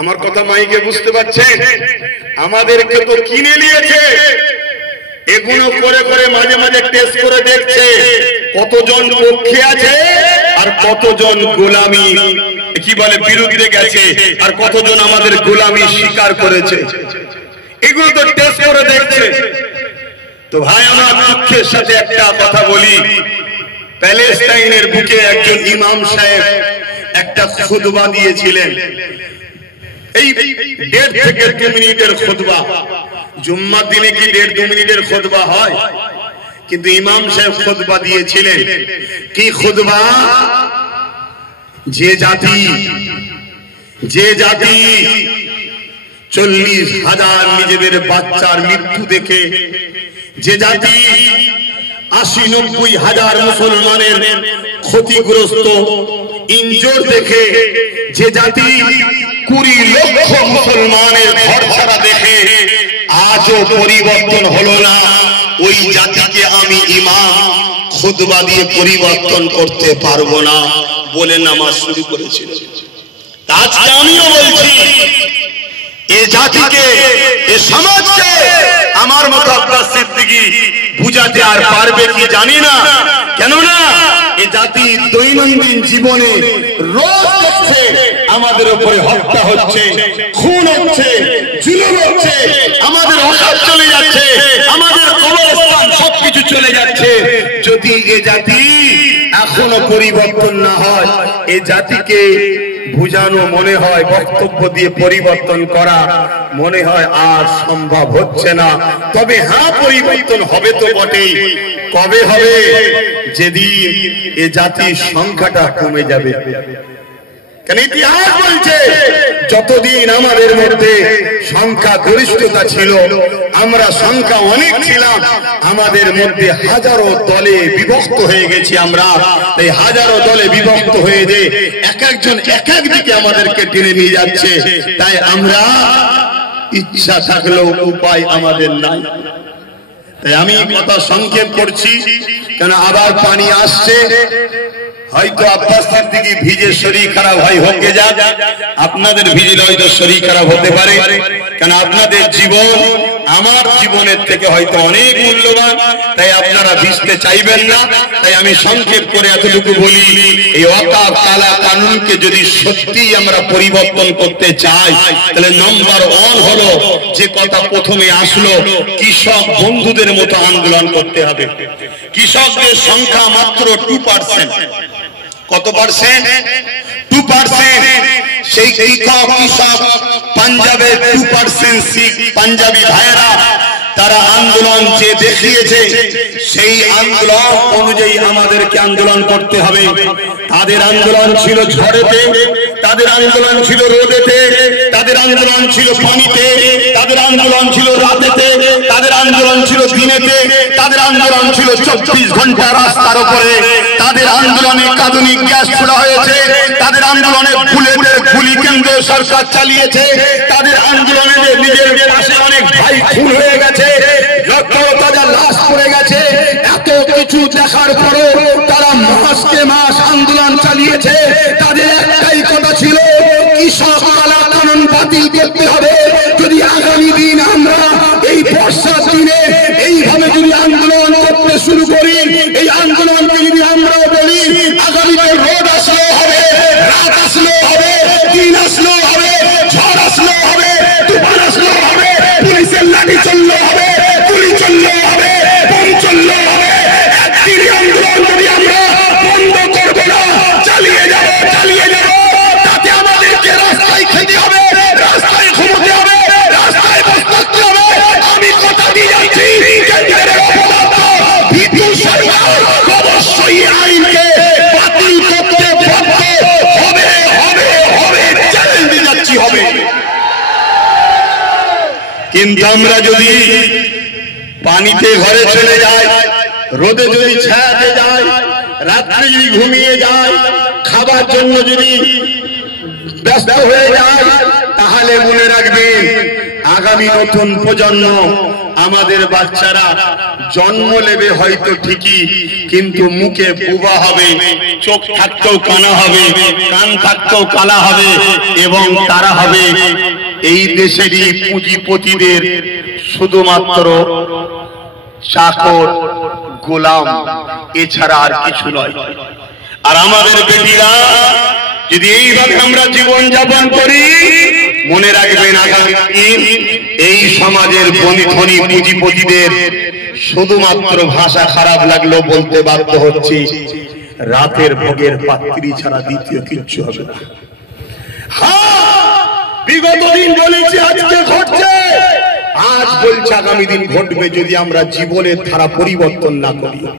আমার কথা মাইকে বুঝতে পারছেন? আমাদেরকে তো কিনে নিয়েছে, এগুলো করে করে মাঝে মাঝে টেস্ট করে দেখছে কতজন পক্ষে আছে আর কতজন গোলামি কি বলে বিরুদ্ধে গেছে আর কতজন আমাদের গোলামি স্বীকার করেছে, এগুলো তো টেস্ট করে দেখছে। তো ভাই আমার দুঃখের সাথে একটা কথা বলি, প্যালেস্টাইনের বুকে একজন ইমাম সাহেব একটা খুতবা দিয়েছিলেন, এই 1.5 থেকে 2 মিনিটের খুতবা। জুম্মার দিনে কি 1.5-2 মিনিটের খুতবা হয়? কিন্তু ইমাম সাহেব খুতবা দিয়েছিলেন কি খুতবা? যে জাতি 40,000 নিজেদের বাচ্চার মৃত্যু দেখে, যে জাতি 80-90 হাজার মুসলমানের ক্ষতিগ্রস্ত ইনজোর দেখে, যে জাতি 20 লক্ষ মুসলমানের ঘর ছাড়া দেখে আজও পরিবর্তন হলো না, ওই জাতিকে আমি ইমাম খুতবা দিয়ে পরিবর্তন করতে পারবো না বলে নামাজ শুরু করেছিল। আজকে আমিও বলছি, এ জাতিকে, এ সমাজকে আমার মতো আব্বাস সিদ্দিকী বুঝাতে আর পারবে কি জানি না। কেননা এ জাতি দৈনন্দিন জীবনে রোজ দেখছে আমাদের উপরে হত্যা হচ্ছে, খুন হচ্ছে, জুলুম হচ্ছে, আমাদের অকাল চলে যাচ্ছে, আমাদের কবরস্থান সবকিছু চলে যাচ্ছে। যদি এ জাতি এখনো পরিবর্তন না হয়, এ জাতিকে বুঝানো মনে হয়, বক্তব্য দিয়ে পরিবর্তন করা মনে হয় আর সম্ভব হচ্ছে না। তবে হ্যাঁ, পরিবর্তন হবে তো বটেই। কবে হবে? যেদিন এ জাতির সংখ্যাটা কমে যাবে। কেন ইতিহাস বলছে যতদিন আমাদের মধ্যে সংখ্যা গরিষ্ঠতা ছিল, আমরা সংখ্যা অনেক ছিলাম, আমাদের মধ্যে হাজারো দলে বিভক্ত হয়ে গেছি আমরা। এই হাজারো দলে বিভক্ত হয়ে যে এক একজন এক এক দিকে আমাদেরকে টেনে নিয়ে যাচ্ছে, তাই আমরা ইচ্ছা থাকলেও উপায় আমাদের নাই। তাই আমি কথা সংক্ষেপ করছি, কেন আবার পানি আসছে। হয়তো আব্বাস সিদ্দিকী ভিজে শরীর খারাপ হয়, হোকে যাক, আপনাদের ভিজলে হয়তো শরীর খারাপ হতে পারে, কেন আপনাদের জীবন আমার জীবনের থেকে হয়তো অনেক মূল্যবান, তাই আপনারা ভিজতে চাইবেন না। তাই আমি সংক্ষেপ করে এতটুকু বলি, এই ওয়াকফ কালা কানুনকে যদি সত্যি আমরা পরিবর্তন করতে চাই, তাহলে নাম্বার 1 হলো যে কথা প্রথমে আসলো, কৃষক বন্ধুদের মতো আন্দোলন করতে হবে। কৃষকদের সংখ্যা মাত্র 2%। কত পার্সেন্ট? 2%। সেই কৃষক পাঞ্জাবের 2% শিখ পাঞ্জাবি ভাইয়েরা তারা আন্দোলন যে দেখিয়েছে, সেই আন্দোলন অনুযায়ী আমাদেরকে আন্দোলন করতে হবে। তাদের আন্দোলন ছিল ঝড়েতে, তাদের আন্দোলন ছিল রোদেতে, তাদের আন্দোলন ছিল পানিতে, তাদের আন্দোলন ছিল রাতেতে, তাদের আন্দোলন ছিল দিনেতে, তাদের আন্দোলন ছিল 24 ঘন্টা রাস্তার উপরে। তাদের আন্দোলনে কাঁদুনি গ্যাস ছোড়া হয়েছে, তাদের আন্দোলনে বুলেটের গুলি কেন্দ্র সরকার চালিয়েছে, তাদের আন্দোলনে নিজের পাশে অনেক ভাই খুন হয়ে গেছে, লক্ষ তাজা লাশ পড়ে গেছে। এত কিছু দেখার পরও তারা মাসকে মাস আন্দোলন চালিয়েছে। তাদের একটাই কথা ছিল, কৃষক কালা কানুন বাতিল করতে হবে। যদি আগামী দিন আমরা এই বর্ষার দিনে এইভাবে যদি আন্দোলন করতে শুরু করি, এই আন্দোলনকে যদি আমরা বলি আগামীতে রোদ আসলেও হবে, রাত আসলেও হবে, দিন আসলেও হবে, ঝড় আসলেও হবে, তুফান আসলেও হবে, পুলিশের লাঠি চললেও হবে, গুলি চললেও হবে, বোম চললেও হবে, একদিনই আন্দোলন যদি আমরা বন্ধ করবো না, চালিয়ে যাবো, তাতে আমাদেরকে রাস্তায় খেতে হবে, রাস্তায় ঘুমোতে হবে, রাস্তায় বসতে হবে। আমি কথা দিয়ে যাচ্ছি, কেন্দ্রের অপদার্থ বিদ্যুৎ সরকার অবশ্যই আইনকে বাতিল করতে বাধ্য হবে, চ্যালেঞ্জ দিয়ে যাচ্ছি, হবে। কিন্তু আমরা যদি পানিতে ঘরে চলে যাই, রোদে যদি ছায়াতে যাই, রাত্রে যদি ঘুমিয়ে যাই, খাবার জন্য যদি ব্যস্ত হয়ে যায়, তাহলে মনে রাখবেন আগামী নতুন প্রজন্ম আমাদের বাচ্চারা জন্ম নেবে হয়তো ঠিকই, কিন্তু মুখে বুবা হবে, চোখ থাকতেও কানা হবে, কান থাকতেও কালা হবে, এবং তারা হবে এই দেশেরই পুঁজিপতিদের শুধুমাত্র চাকর, গোলাম, এছাড়া আর কিছু নয়। আর আমাদের বেটিরা যদি এইভাবে আমরা জীবন যাপন করি, মনে রাখবেন আগামী দিন এই সমাজের ধনী পুঁজিপতিদের শুধুমাত্র ভাষা খারাপ লাগলেও বলতে বাধ্য হচ্ছে, রাতের ভোগের পাত্রী ছাড়া দ্বিতীয় কিচ্ছু হবে না। বিগত দিন বলেছে, আজকে ঘটছে, আজ বলছে আগামী দিন ঘটবে, যদি আমরা জীবনের ধারা পরিবর্তন না করি।